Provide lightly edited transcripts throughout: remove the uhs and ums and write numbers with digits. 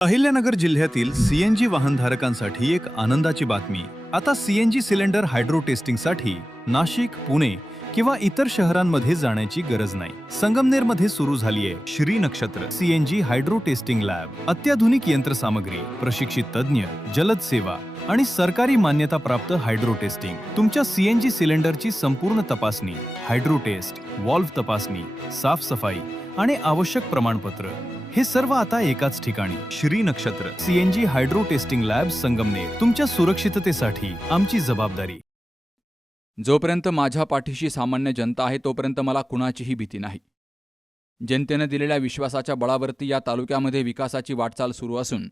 अहिल्यानगर जिल्ह्यातील सीएनजी वाहनधारकांसाठी एक आनंदाची बातमी. आता सीएनजी सिलेंडर हायड्रो टेस्टिंगसाठी नाशिक, पुणे किंवा इतर शहरांमध्ये जाण्याची गरज नाही. संगमनेरमध्ये सुरू झाली आहे श्री नक्षत्र सीएनजी हायड्रो टेस्टिंग लॅब. अत्याधुनिक यंत्रसामग्री, प्रशिक्षित तज्ञ, जलद सेवा आणि सरकारी मान्यता प्राप्त हायड्रो टेस्टिंग. तुमच्या सीएनजी सिलेंडरची संपूर्ण तपासणी, हायड्रो टेस्ट, वॉल्व्ह तपासणी, साफसफाई आणि आवश्यक प्रमाणपत्र हे सर्व आता एकाच ठिकाणी. श्री नक्षत्र CNG hydro testing lab, Sangamner. तुमच्या सुरक्षिततेसाठी आमची जबाबदारी. जोपर्यंत माझ्या पाठीशी सामान्य जनता आहे तोपर्यंत मला कुणाचीही भीती नाही. जनतेने दिलेल्या विश्वासाच्या बळावरती या तालुक्यामध्ये विकासाची वाटचाल सुरू असून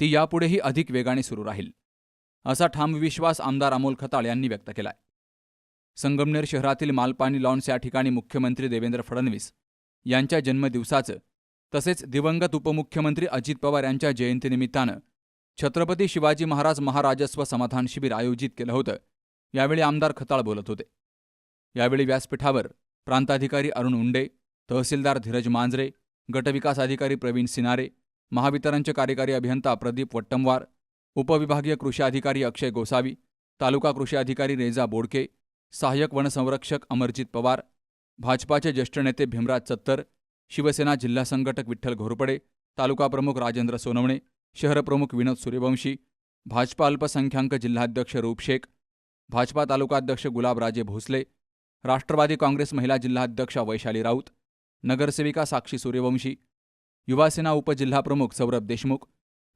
ती यापुढेही अधिक वेगाने सुरू राहील, असा ठाम विश्वास आमदार अमोल खताळ यांनी व्यक्त केलाय. संगमनेर शहरातील मालपाणी लॉन्स या ठिकाणी मुख्यमंत्री देवेंद्र फडणवीस यांच्या जन्मदिवसाचं तसेच दिवंगत उपमुख्यमंत्री अजित पवार यांच्या जयंतीनिमित्तानं छत्रपती शिवाजी महाराज महाराजस्व समाधान शिबिर आयोजित केलं होतं. यावेळी आमदार खताळ बोलत होते. यावेळी व्यासपीठावर प्रांताधिकारी अरुण उंडे, तहसीलदार धीरज मांजरे, गटविकास अधिकारी प्रवीण सिनारे, महावितरणचे कार्यकारी अभियंता प्रदीप वट्टमवार, उपविभागीय कृषी अधिकारी अक्षय गोसावी, तालुका कृषी अधिकारी रेजा बोडके, सहाय्यक वनसंरक्षक अमरजित पवार, भाजपाचे ज्येष्ठ नेते भीमराज चत्तर, शिवसेना जिल्हा संघटक विठ्ठल घोरपडे, तालुका प्रमुख राजेंद्र सोनवणे, शहर प्रमुख विनोद सूर्यवंशी, भाजपा अल्पसंख्याक जिल्हाध्यक्ष रूप शेख, भाजपा तालुकाध्यक्ष गुलाबराजे भोसले, राष्ट्रवादी काँग्रेस महिला जिल्हाध्यक्षा वैशाली राऊत, नगरसेविका साक्षी सूर्यवंशी, युवासेना उपजिल्हाप्रमुख सौरभ देशमुख,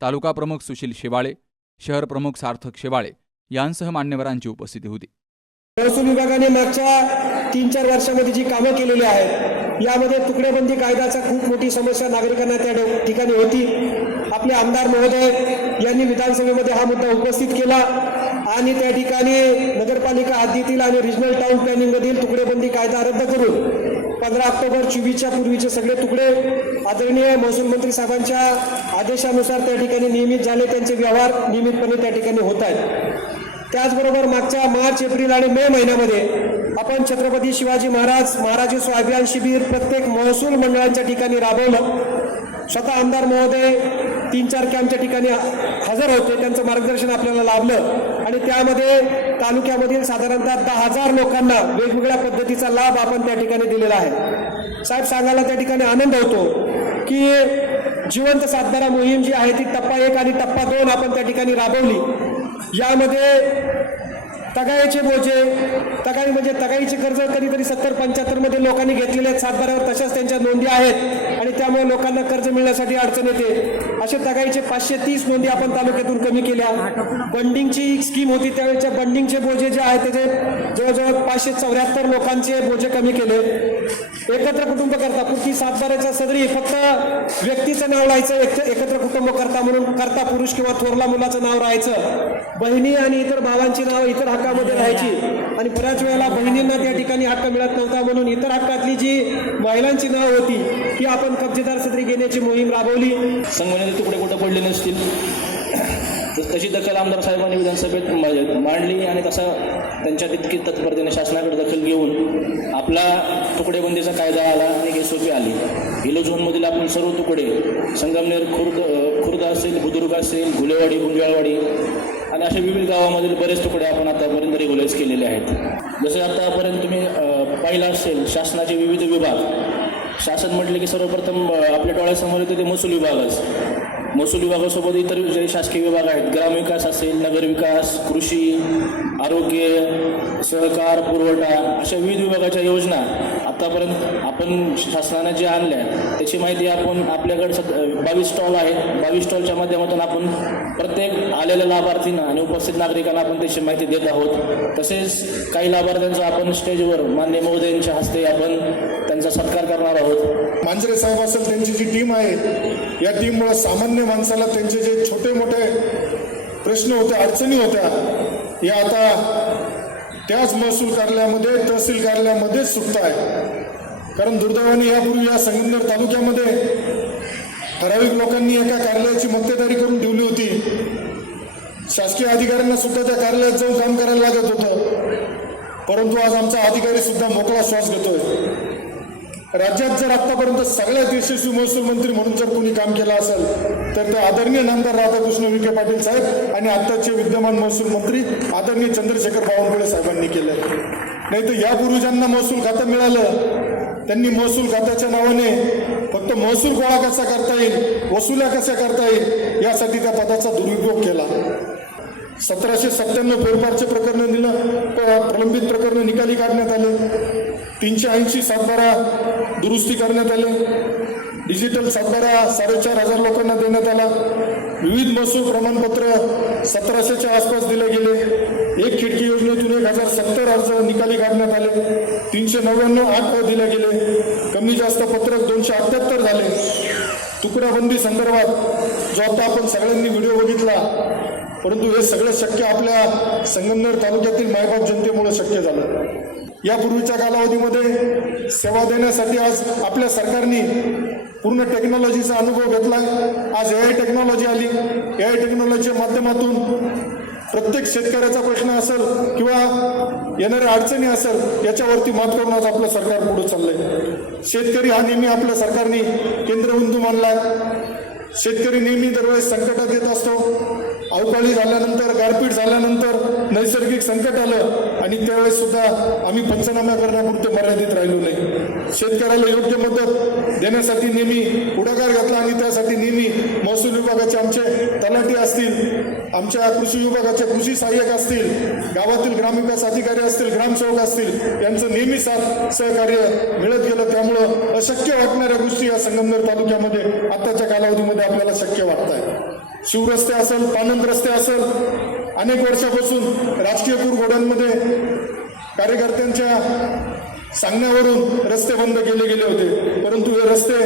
तालुका प्रमुख सुशील शेवाळे, शहर प्रमुख सार्थक शेवाळे यांसह मान्यवरांची उपस्थिती होती. महसूल विभागाने मागच्या 3-4 वर्षांमध्ये जी कामं केलेली आहेत यामध्ये तुकडेबंदी कायद्याचा खूप मोठी समस्या नागरिकांना त्या ठिकाणी होती. आपले आमदार महोदय यांनी विधानसभेमध्ये हा मुद्दा उपस्थित केला आणि त्या ठिकाणी नगरपालिका हद्दीतील आणि रिजनल टाउन प्लॅनिंगमधील तुकडेबंदी कायदा रद्द करून 15 ऑक्टोबर 24च्या पूर्वीचे सगळे तुकडे आदरणीय महसूल मंत्री साहेबांच्या आदेशानुसार त्या ठिकाणी नियमित झाले. त्यांचे व्यवहार नियमितपणे त्या ठिकाणी होत आहेत. त्याचबरोबर मागच्या मार्च, एप्रिल आणि मे महिन्यामध्ये आपण छत्रपती शिवाजी महाराजस्व अभियान शिबिर प्रत्येक महसूल मंडळांच्या ठिकाणी राबवलं. स्वतः आमदार महोदय 3-4 कॅम्पच्या ठिकाणी हजर होते. त्यांचं मार्गदर्शन आपल्याला लाभलं आणि त्यामध्ये तालुक्यामधील साधारणतः 10,000 लोकांना वेगवेगळ्या पद्धतीचा लाभ आपण त्या ठिकाणी दिलेला आहे. साहेब, सांगायला त्या ठिकाणी आनंद होतो की जिवंत सातबारा मोहीम जी आहे ती टप्पा 1 आणि टप्पा 2 आपण त्या ठिकाणी राबवली. यामध्ये तगाईचे बोजे, म्हणजे तगाईचे कर्ज कधीतरी 70-75 मध्ये लोकांनी घेतलेले आहेत सातबाऱ्यावर, तशाच त्यांच्या नोंदी आहेत आणि त्यामुळे लोकांना कर्ज मिळण्यासाठी अडचण येते. असे तगाईचे 530 नोंदी आपण तालुक्यातून कमी केल्या. बंडिंगची स्कीम होती त्यावेळेच्या बंडिंगचे बोजे जे आहेत त्याचे जवळजवळ 574 लोकांचे बोजे कमी केले. एकत्र कुटुंब करता पुरती सातबाऱ्याच्या सदरी फक्त व्यक्तीचं नाव राहायचं, एकत्र कुटुंब करता म्हणून करता पुरुष किंवा थोरला मुलाचं नाव राहायचं. बहिणी आणि इतर भावांची नाव इतर हक्कामध्ये राहायची आणि बऱ्याच वेळेला बहिणींना त्या ठिकाणी हक्क मिळत नव्हता म्हणून इतर हक्कातली जी महिलांची नाव होती ती आपण कब्जेदार सदरी घेण्याची मोहीम राबवली. संगमनेर तुकडे कुठे पडले नसतील तशी दखल आमदार साहेबांनी विधानसभेत मांडली आणि तसा त्यांच्या तितकी तत्परतेने शासनाकडे दखल घेऊन आपला तुकडेबंदीचा कायदा आला आणि SOP आली. येलो झोनमधील आपण सर्व तुकडे संगमनेर, खुर्द असेल, बुद्रुक असेल, घुलेवाडी, गुंजवाळवाडी आणि अशा विविध गावामधील बरेच तुकडे आपण आतापर्यंत रेग्युलाइज केलेले आहेत. जसे आतापर्यंत तुम्ही पाहिलं असेल शासनाचे विविध विभाग. शासन म्हटले की सर्वप्रथम आपल्या डोळ्यासमोर येते ते महसूल विभागच. महसूल विभागासोबत इतर जे शासकीय विभाग आहेत, ग्रामविकास असेल, नगरविकास, कृषी, आरोग्य, सहकार, पुरवठा अशा विविध विभागाच्या योजना आतापर्यंत आपण शासनाने जे आणल्या त्याची माहिती आपण आपल्याकडे 22 स्टॉल आहेत. 22 स्टॉलच्या माध्यमातून आपण प्रत्येक आलेल्या लाभार्थींना आणि उपस्थित नागरिकांना आपण त्याची माहिती देत आहोत. तसेच काही लाभार्थ्यांचा आपण स्टेजवर माननीय महोदयांच्या हस्ते आपण त्यांचा सत्कार करणार आहोत. मांजरे साहेब असेल, त्यांची जी टीम आहे या टीममुळे सामान्य माणसाला त्यांचे जे छोटे मोठे प्रश्न होते, अडचणी होत्या, या आता त्याच महसूल कार्यालयामध्ये, तहसील कार्यालयामध्ये सुटत आहे. कारण दुर्दैवाने यापूर्वी या संगमनेर तालुक्यामध्ये ठराविक लोकांनी एका कार्यालयाची मक्तेदारी करून ठेवली होती. शासकीय अधिकाऱ्यांना सुद्धा त्या कार्यालयात जाऊन काम करायला लागत होतं. परंतु आज आमचा अधिकारी सुद्धा मोकळा श्वास घेतोय. राज्यात जर आतापर्यंत सगळ्यात यशस्वी महसूल मंत्री म्हणून जर कोणी काम केलं असेल तर ते आदरणीय नामदार राधाकृष्ण विखे पाटील साहेब आणि आत्ताचे विद्यमान महसूल मंत्री आदरणीय चंद्रशेखर बावनकुळे साहेबांनी केलं. नाही तर यापूर्वी ज्यांना महसूल खातं मिळालं त्यांनी महसूल खात्याच्या नावाने फक्त महसूल गोळा कसा करता येईल, वसुल्या कशा करता येईल यासाठी त्या पदाचा दुरुपयोग केला. 1797 फेरफारचे प्रकरण प्रलंबित प्रकरण निकाली काढण्यात आले. 380 सातबारा दुरुस्ती करण्यात आले. डिजिटल सातबारा 4,500 लोकांना देण्यात आला. विविध महसूल प्रमाणपत्र 1700च्या आसपास दिले गेले. एक खिडकी योजनेतून 1070 अर्ज निकाली काढण्यात आले. 399 8 दिले गेले. कमी जास्त पत्रक 278 झाले. तुकडाबंदी संदर्भात जो आता आपण सगळ्यांनी व्हिडिओ बघितला, परंतु हे सगळं शक्य आपल्या संगमनेर तालुक्यातील मायबाप जनतेमुळे शक्य झालं. यापूर्वीच्या कालावधीमध्ये सेवा देण्यासाठी आज आपल्या सरकारने पूर्ण टेक्नॉलॉजीचा अनुभव घेतला. आज AI टेक्नॉलॉजी आली. AI टेक्नॉलॉजीच्या माध्यमातून प्रत्येक शेतकऱ्याचा प्रश्न असेल किंवा येणाऱ्या अडचणी असेल याच्यावरती मात करून आज आपलं सरकार पुढे चाललंय. शेतकरी हा नेहमी आपल्या सरकारने केंद्रबिंदू मानलाय. शेतकरी नेहमी दरवेळेस संकटात येत असतो. अवकाळी झाल्यानंतर, गारपीट झाल्यानंतर, नैसर्गिक संकट आलं आणि त्यावेळेस सुद्धा आम्ही पंचनामा करण्यापुरते मर्यादित राहिलो नाही. शेतकऱ्याला योग्य मदत देण्यासाठी नेहमी पुढाकार घेतला आणि त्यासाठी नेहमी महसूल विभागाचे आमचे तलाठी असतील, आमच्या कृषी विभागाचे कृषी सहाय्यक असतील, गावातील ग्रामविकास अधिकारी असतील, ग्रामसेवक असतील, यांचं नेहमी साथ सहकार्य मिळत गेलं. त्यामुळं अशक्य वाटणाऱ्या गोष्टी या संगमनेर तालुक्यामध्ये आताच्या कालावधीमध्ये आपल्याला शक्य वाटत आहे. शिवरस्ते असेल, पानंद रस्ते असेल, अनेक वर्षापासून राजकीय कुरघोड्यांमध्ये कार्यकर्त्यांच्या सांगण्यावरून रस्ते बंद केले गेले होते. परंतु हे रस्ते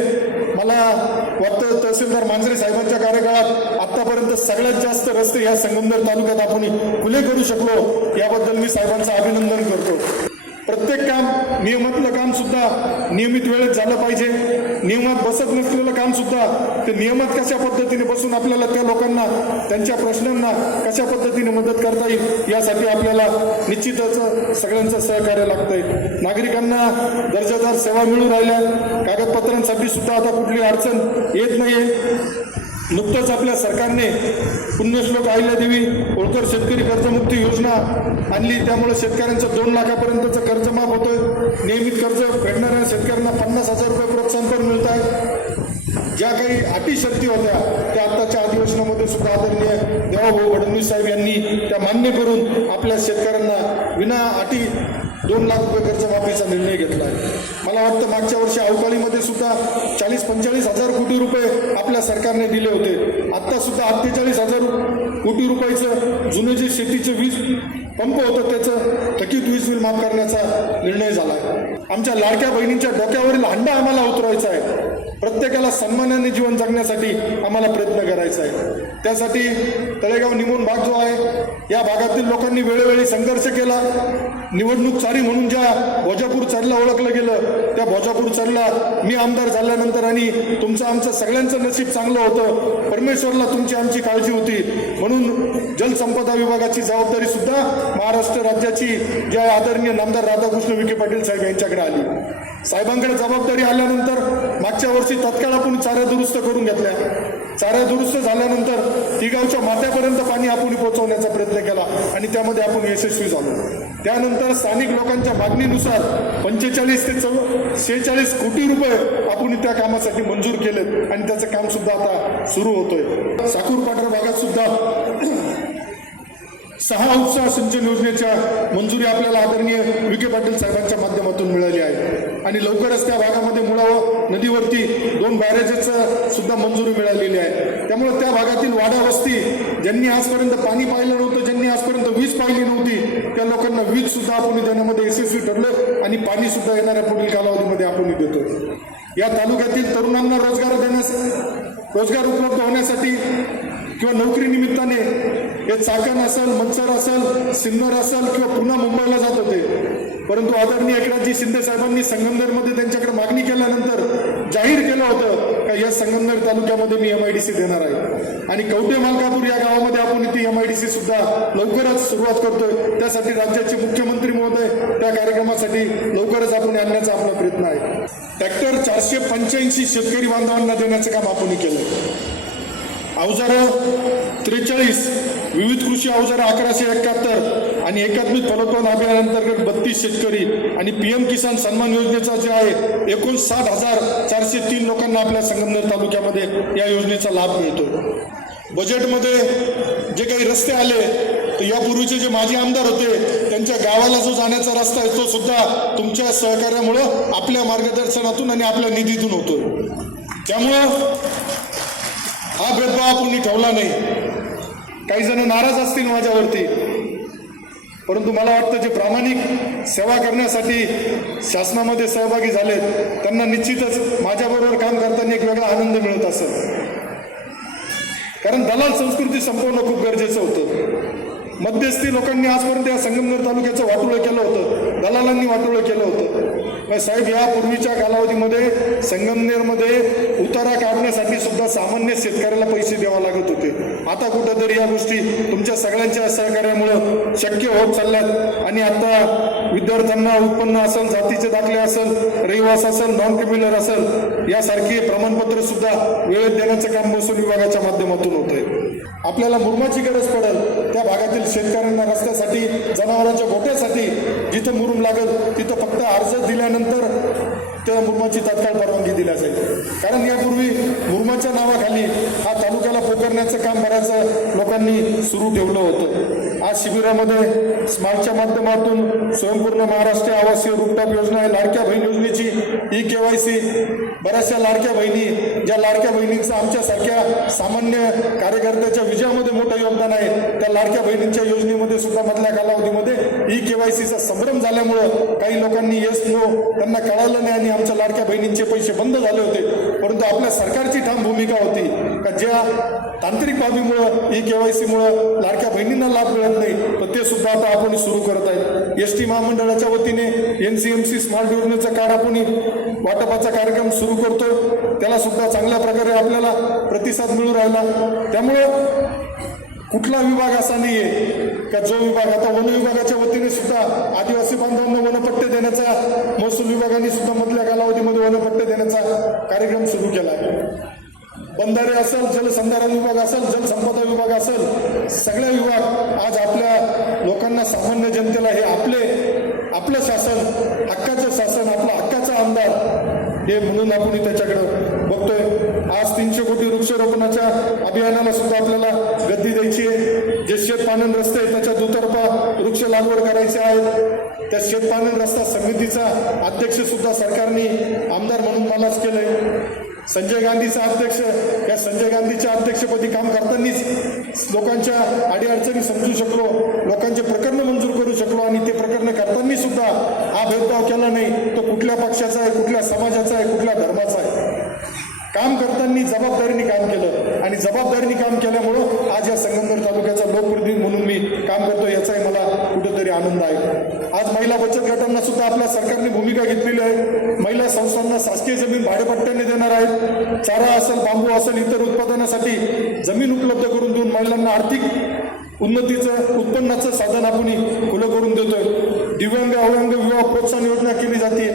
मला वाटतं तहसीलदार मांजरे साहेबांच्या कार्यकाळात आतापर्यंत सगळ्यात जास्त रस्ते या संगमनेर तालुक्यात आपण खुले करू शकलो. याबद्दल मी साहेबांचं अभिनंदन करतो. प्रत्येक काम, नियमातलं काम सुद्धा नियमित वेळेत झालं पाहिजे. नियमात बसत नसलेलं काम सुद्धा ते नियमात कशा पद्धतीने बसून आपल्याला त्या लोकांना त्यांच्या प्रश्नांना कशा पद्धतीने मदत करता येईल यासाठी आपल्याला निश्चितच सगळ्यांचं सहकार्य लागतंय. नागरिकांना दर्जेदार सेवा मिळू राहिल्या. कागदपत्रांसाठी सुद्धा आता कुठली अडचण येत नाहीये. नुकतंच आपल्या सरकारने पुण्यश्लोक अहिल्यादेवी होळकर शेतकरी कर्जमुक्ती योजना आणली. त्यामुळे शेतकऱ्यांचं 2 लाखापर्यंतचं कर्ज माफ होतोय. नियमित कर्ज फेडणाऱ्या शेतकऱ्यांना 50,000 रुपये प्रोत्साहन मिळत आहे. ज्या काही अटी शर्ती होत्या त्या आत्ताच्या अधिवेशनामध्ये सुद्धा आदरणीय देवाभाऊ फडणवीस साहेब यांनी त्या मान्य करून आपल्या शेतकऱ्यांना विना अटी 2 लाख रुपये कर्जमाफीचा निर्णय घेतला आहे. मला वाटतं मागच्या वर्षी अवकाळीमध्ये सुद्धा 40-45 हजार कोटी रुपये आपल्या सरकारने दिले होते. आत्ता सुद्धा 48,000 कोटी रुपयाचं जुने जे शेतीचे वीज पंप होतं त्याचं थकीत वीज बिल माफ करण्याचा निर्णय झाला आहे. आमच्या लाडक्या बहिणींच्या डोक्यावरील हंडा आम्हाला उतरवायचा आहे. प्रत्येकाला सन्मानाने जीवन जगण्यासाठी आम्हाला प्रयत्न करायचा आहे. त्यासाठी तळेगाव निमोण भाग जो आहे या भागातील लोकांनी वेळोवेळी संघर्ष केला. निवडणूक चारी म्हणून ज्या भोजापूर चरला ओळखलं गेलं त्या भोजापूर चरला मी आमदार झाल्यानंतर आणि तुमचं आमचं सगळ्यांचं नशीब चांगलं होतं. परमेश्वरला तुमची आमची काळजी होती म्हणून जलसंपदा विभागाची जबाबदारी सुद्धा महाराष्ट्र राज्याची ज्या आदरणीय नामदार राधाकृष्ण विखे पाटील साहेब यांच्याकडे आली. साहेबांकडे जबाबदारी आल्यानंतर मागच्या वर्षी तत्काळ आपण चाऱ्या दुरुस्त करून घेतल्या. चाऱ्या दुरुस्त झाल्यानंतर तिगावच्या माथ्यापर्यंत पाणी आपण पोहोचवण्याचा प्रयत्न केला आणि त्यामध्ये आपण यशस्वी झालो. त्यानंतर स्थानिक लोकांच्या मागणीनुसार 45 ते 46 कोटी रुपये आपण त्या कामासाठी मंजूर केलेत आणि त्याचं काम सुद्धा आता सुरू होतोय. साकूर-पाटरा भागात सुद्धा 6 उपसा सिंचन योजनेच्या मंजुरी आपल्याला आदरणीय विखे पाटील साहेबांच्या माध्यमातून मिळाली आहे आणि लवकरच त्या भागामध्ये मुळावं नदीवरती 2 बॅरेजेसचं सुद्धा मंजुरी मिळालेली आहे. त्यामुळे त्या भागातील वाडा वस्ती ज्यांनी आजपर्यंत पाणी पाहिलं नव्हतं, ज्यांनी आजपर्यंत वीज पाहिली नव्हती त्या लोकांना वीज सुद्धा आपण देण्यामध्ये यशस्वी ठरलं आणि पाणी सुद्धा येणाऱ्या पुढील कालावधीमध्ये आपण देतो. या तालुक्यातील तरुणांना रोजगार उपलब्ध होण्यासाठी किंवा नोकरी निमित्ताने हे चाकण असेल, मंचर असेल, सिन्नर असेल किंवा पुन्हा मुंबईला जात होते. परंतु आदरणीय एकनाथजी शिंदे साहेबांनी संगमनेरमध्ये त्यांच्याकडे मागणी केल्यानंतर जाहीर केलं होतं का या संगमनेर तालुक्यामध्ये मी MIDC देणार आहे आणि कवठे मालकापूर या गावामध्ये आपण ती MIDC सुद्धा लवकरच सुरुवात करतोय. त्यासाठी राज्याचे मुख्यमंत्री महोदय त्या कार्यक्रमासाठी लवकरच आपण आणण्याचा आपला प्रयत्न आहे. ट्रॅक्टर 485 शेतकरी बांधवांना देण्याचं काम आपण केलं. अवजारं 43, विविध कृषी अवजारं 1171 आणि एकात्मिक फलोत्पादन अभियानांतर्गत 32 शेतकरी आणि PM किसान सन्मान योजनेचा जे आहे एकूण 60,403 लोकांना आपल्या संगमनेर तालुक्यामध्ये या योजनेचा लाभ मिळतो. बजेटमध्ये जे काही रस्ते आले तर यापूर्वीचे जे माजी आमदार होते त्यांच्या गावाला जो जाण्याचा रस्ता आहे तो सुद्धा तुमच्या सहकार्यामुळं आपल्या मार्गदर्शनातून आणि आपल्या निधीतून होतो. त्यामुळं हा भेदभाव आपण ठेवला नाही. काही जण नाराज असतील माझ्यावरती, परंतु मला वाटतं जे प्रामाणिक सेवा करण्यासाठी शासनामध्ये सहभागी झालेत त्यांना निश्चितच माझ्याबरोबर काम करताना एक वेगळा आनंद मिळत असेल. कारण दलाल संस्कृती संपवणं खूप गरजेचं होतं. मध्यस्थी लोकांनी आजपर्यंत या संगमनेर तालुक्याचं वाटोळं केलं होतं, दलालांनी वाटोळं केलं होतं. साहेब, यापूर्वीच्या कालावधीमध्ये संगमनेरमध्ये उतारा काढण्यासाठी सुद्धा सामान्य शेतकऱ्याला पैसे द्यावे लागत होते. आता कुठंतरी या गोष्टी तुमच्या सगळ्यांच्या सहकार्यामुळं शक्य होत चालल्यात आणि आता विद्यार्थ्यांना उत्पन्न असेल, जातीचे दाखले असेल, रहिवास असेल, नॉन क्रिमिनल असेल यासारखी प्रमाणपत्र सुद्धा वेळेत देण्याचं काम महसूल विभागाच्या माध्यमातून होत आहे. आपल्याला मुरुमाची गरज पडेल त्या भागातील शेतकऱ्यांना रस्त्यासाठी, जनावरांच्या गोठ्यासाठी जिथं मुरुम लागेल तिथं फक्त अर्ज दिल्यानंतर त्या मुरुमाची तात्काळ परवानगी दिल्या जाईल. कारण यापूर्वी मुरुमाच्या नावाखाली हा तालुक्याला पोखरण्याचं काम बऱ्याच लोकांनी सुरू ठेवलं होतं. आज शिबिरामध्ये स्मार्टच्या माध्यमातून स्वयंपूर्ण महाराष्ट्र आवासीय रूपटॉप योजना आहे, लाडक्या बहीण योजनेची EKYC, बऱ्याचशा लाडक्या बहिणी, ज्या लाडक्या बहिणींचं आमच्यासारख्या सामान्य कार्यकर्त्याच्या विजयामध्ये मोठं योगदान आहे, त्या लाडक्या बहिणींच्या योजनेमध्ये सुद्धा मधल्या कालावधीमध्ये EKYCचा संभ्रम झाल्यामुळं काही लोकांनी येस नो त्यांना कळालं नाही आणि आमच्या लाडक्या बहिणींचे पैसे बंद झाले होते. परंतु आपल्या सरकारची ठाम भूमिका होती का ज्या तांत्रिक बाबीमुळं EKYCमुळं लाडक्या बहिणींना लाभ मिळत नाही तर ते सुद्धा आता आपण सुरू करत आहे. ST महामंडळाच्या वतीने NCMC स्मार्ट योजनेचं कार्ड आपण वाटपाचा कार्यक्रम सुरू करतो. त्याला सुद्धा चांगल्या प्रकारे आपल्याला प्रतिसाद मिळू राहिला. त्यामुळं कुठला विभाग असा नाही आहे का जो विभाग, आता वन विभागाच्या वतीने सुद्धा आदिवासी बांधवांना वनपट्टे देण्याचा, महसूल विभागाने सुद्धा मधल्या कालावधीमध्ये वनपट्टे देण्याचा कार्यक्रम सुरू केला आहे. बंधारे असेल, जलसंधारण विभाग असेल, जलसंपदा विभाग असेल, सगळे विभाग आज आपल्या लोकांना, सामान्य जनतेला हे आपलं शासन, हक्काचं शासन, आपला हक्काचा आमदार हे म्हणून आपण त्याच्याकडे बघतोय. आज 300 कोटी वृक्षारोपणाच्या अभियानाला सुद्धा आपल्याला गती द्यायची आहे. जे शेतपाणन रस्ते आहेत त्याच्या दुतर्फा वृक्ष लागवड करायचे आहेत. त्या शेतपाणन रस्ता समितीचा अध्यक्ष सुद्धा सरकारने आमदार म्हणून मलाच केलंय. संजय गांधीचा अध्यक्ष, या संजय गांधीच्या अध्यक्षपदी काम करतानाच लोकांच्या अडीअडचणी समजू शकलो, लोकांचे प्रकरण मंजूर करू शकलो आणि ते प्रकरण करताना सुद्धा हा भेदभाव केला नाही तो कुठल्या पक्षाचा आहे, कुठल्या समाजाचा आहे, कुठल्या धर्माचा आहे. काम करताना जबाबदारीने काम केलं आणि जबाबदारीने काम केल्यामुळं आज या संगमनेर तालुक्याचा लोकप्रतिनिधी म्हणून मी काम करतो, याचाही मला कुठेतरी आनंद आहे. आज महिला बचत गटांना सुद्धा आपल्या सरकारने भूमिका घेतलेली आहे. महिला संस्थांना शासकीय जमीन भाडेपट्ट्याने देणार आहेत. चारा असेल, बांबू असेल, इतर उत्पादनासाठी जमीन उपलब्ध करून देऊन महिलांना आर्थिक उन्नतीचं, उत्पन्नाचं साधन आपण खुलं करून देतोय. दिव्यांग अवयंग विवाह प्रोत्साहन योजना केली जाते.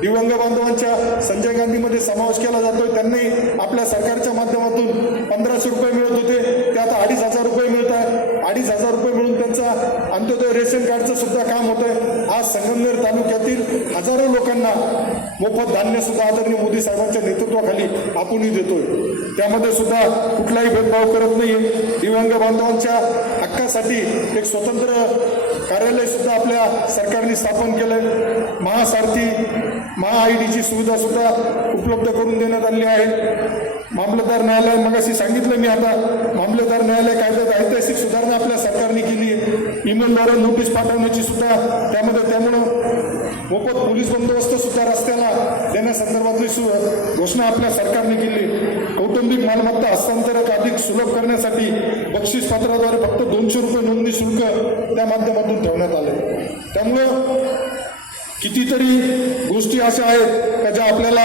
दिव्यांग बांधवांच्या संजय गांधीमध्ये समावेश केला जातोय. त्यांनाही आपल्या सरकारच्या माध्यमातून 1500 रुपये मिळत होते, ते आता 2500 रुपये मिळत आहे. 2500 रुपये मिळून त्यांचा अंत्योदय रेशन कार्डचं सुद्धा काम होत आहे. आज संगमनेर तालुक्यातील हजारो लोकांना मोफत धान्य सुद्धा आदरणीय मोदी साहेबांच्या नेतृत्वाखाली आपणही देतोय. त्यामध्ये सुद्धा कुठलाही भेदभाव करत नाहीये. दिव्यांग बांधवांच्या हक्कासाठी एक स्वतंत्र कार्यालय सुद्धा आपल्या सरकारने स्थापन केलंय. महासारथी, महाआयडीची सुविधा सुद्धा उपलब्ध करून देण्यात आली आहे. मामलेदार न्यायालय, मगाशी सांगितलं मी, आता मामलेदार न्यायालय कायद्यात ऐतिहासिक सुधारणा आपल्या सरकारने केली आहे. ईमेलद्वारे नोटीस पाठवण्याची सुद्धा त्यामुळं मोफत पोलीस बंदोबस्त सुद्धा रस्त्याला देण्यासंदर्भातली घोषणा आपल्या सरकारने केली. कौटुंबिक मालमत्ता हस्तांतरण अधिक सुलभ करण्यासाठी बक्षीस पत्राद्वारे फक्त 200 रुपये नोंदणी शुल्क त्या माध्यमातून ठेवण्यात आले. त्यामुळं कितीतरी गोष्टी अशा आहेत का ज्या आपल्याला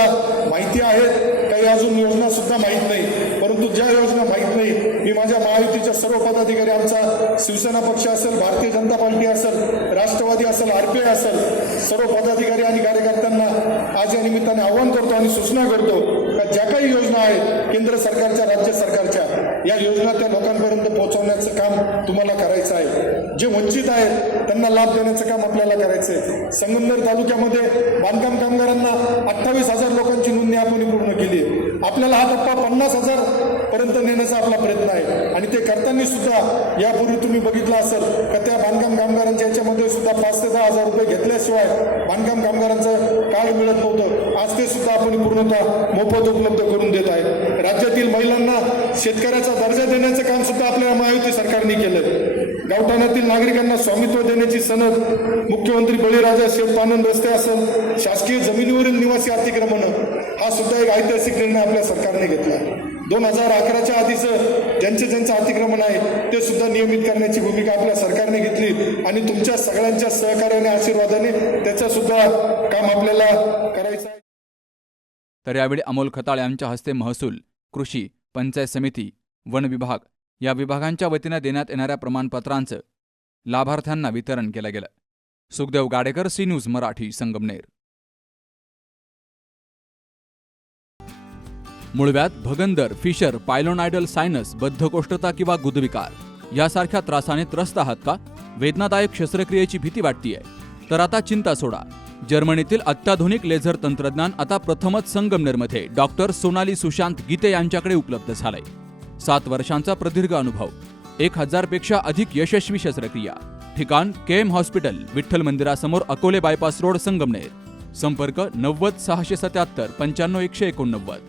माहिती आहेत, काही अजून योजना सुद्धा माहीत नाही. परंतु ज्या योजना माहीत नाही मी मी माझ्या महायुतीच्या सर्व पदाधिकारी, आमचा शिवसेना पक्ष असेल, भारतीय जनता पार्टी असेल, राष्ट्रवादी असेल, RPI असेल, सर्व पदाधिकारी आणि कार्यकर्त्यांना आज या निमित्ताने आवाहन करतो आणि सूचना करतो का ज्या काही योजना आहेत केंद्र सरकारच्या, राज्य सरकारच्या, या योजना त्या लोकांपर्यंत पोहोचवण्याचं काम तुम्हाला करायचं आहे. जे वंचित आहेत त्यांना लाभ देण्याचं काम आपल्याला करायचं आहे. संगमनेर तालुक्यामध्ये बांधकाम कामगारांना 28,000 लोकांची नोंदणी आपण पूर्ण केली आहे. आपल्याला हा टप्पा 50,000 पर्यंत नेण्याचा आपला प्रयत्न आहे आणि ते करताना सुद्धा यापूर्वी तुम्ही बघितलं असेल का त्या बांधकाम कामगारांच्या याच्यामध्ये सुद्धा 5,000 ते 10,000 रुपये घेतल्याशिवाय बांधकाम कामगारांचं कार्ड मिळत नव्हतं. आज ते सुद्धा आपण पूर्णतः मोफत उपलब्ध करून देत आहे. राज्यातील महिलांना शेतकऱ्याचा दर्जा देण्याचं काम सुद्धा आपल्या महायुती सरकारने केलं. गावठाणातील नागरिकांना स्वामित्व देण्याची सनद, मुख्यमंत्री बळीराजा शेतपानन रस्ते असेल, शासकीय जमिनीवरील निवासी अतिक्रमण, हा सुद्धा एक ऐतिहासिक निर्णय आपल्या सरकारने घेतला. 2011च्या आधीचं ज्यांचं अतिक्रमण आहे ते सुद्धा नियमित करण्याची भूमिका आपल्या सरकारने घेतली आणि तुमच्या सगळ्यांच्या सहकार्याने, आशीर्वादाने त्याचं सुद्धा काम आपल्याला करायचं आहे. तर यावेळी अमोल खताळ यांच्या हस्ते महसूल, कृषी, पंचायत समिती, वन विभाग या विभागांच्या वतीनं देण्यात येणाऱ्या प्रमाणपत्रांचं लाभार्थ्यांना वितरण केलं गेलं. Sukhdev Gadekar, C news Marathi, Sangamner. मुळव्याध, भगंदर, फिशर, पायलोनायडल सायनस, बद्धकोष्ठता किंवा गुदविकार यासारख्या त्रासाने त्रस्त आहात का? वेदनादायक शस्त्रक्रियेची भीती वाटतेय? तर आता चिंता सोडा. जर्मनीतील अत्याधुनिक लेझर तंत्रज्ञान आता प्रथमच संगमनेरमध्ये डॉक्टर सोनाली सुशांत गीते यांच्याकडे उपलब्ध झालंय. 7 वर्षांचा प्रदीर्घ अनुभव, 1000 पेक्षा अधिक यशस्वी शस्त्रक्रिया. ठिकाण KM हॉस्पिटल, विठ्ठल मंदिरासमोर, अकोले बायपास रोड, संगमनेर. संपर्क 90 677 95 189.